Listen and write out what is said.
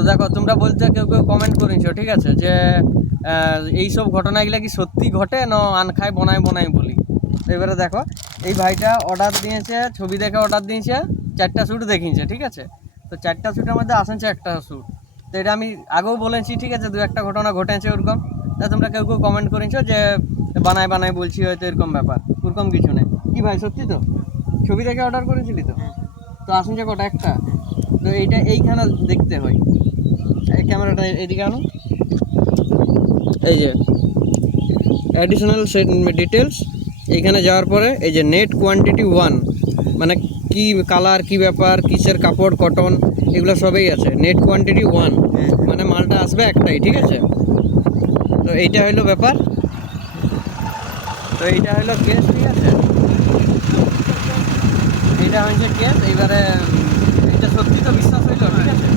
তো দেখো তোমরা বলছো, কেউ কেউ কমেন্ট করেছো, ঠিক আছে, যে এইসব ঘটনাগুলো কি সত্যি ঘটে না আনখায় বনায় বনায় বলি। তো এবারে দেখো, এই ভাইটা অর্ডার দিয়েছে, ছবি দেখে অর্ডার দিয়েছে, 4টা শ্যুট দেখিয়েছে, ঠিক আছে। তো 4টা শ্যুটের মধ্যে আসেছে একটা শ্যুট। তো এটা আমি আগেও বলেছি, ঠিক আছে, 2-1টা ঘটনা ঘটেছে ওরকম। তা তোমরা কেউ কেউ কমেন্ট করেছো যে বানায় বানায় বলছি হয়তো, এরকম ব্যাপার, ওরকম কিছু নেই। কি ভাই সত্যি তো? ছবি দেখে অর্ডার করেছিলি তো? তো আসেছে কটা? একটা। তো এইটা এইখানে দেখতে হয়, এই ক্যামেরাটা এদিকে আনো, এই যে অ্যাডিশনাল ডিটেলস, এইখানে যাওয়ার পরে এই যে নেট কোয়ান্টিটি 1, মানে কি কালার, কি ব্যাপার, কিসের কাপড়, কটন, এগুলো সবই আছে। নেট কোয়ান্টিটি 1 মানে মালটা আসবে একটাই, ঠিক আছে। তো এইটা হলো ব্যাপার, তো এইটা হলো কেস, ঠিক আছে। এইটা হয়েছে কেস। এইবারে এটা সত্যি তো বিশ্বাস হইলো, ঠিক আছে।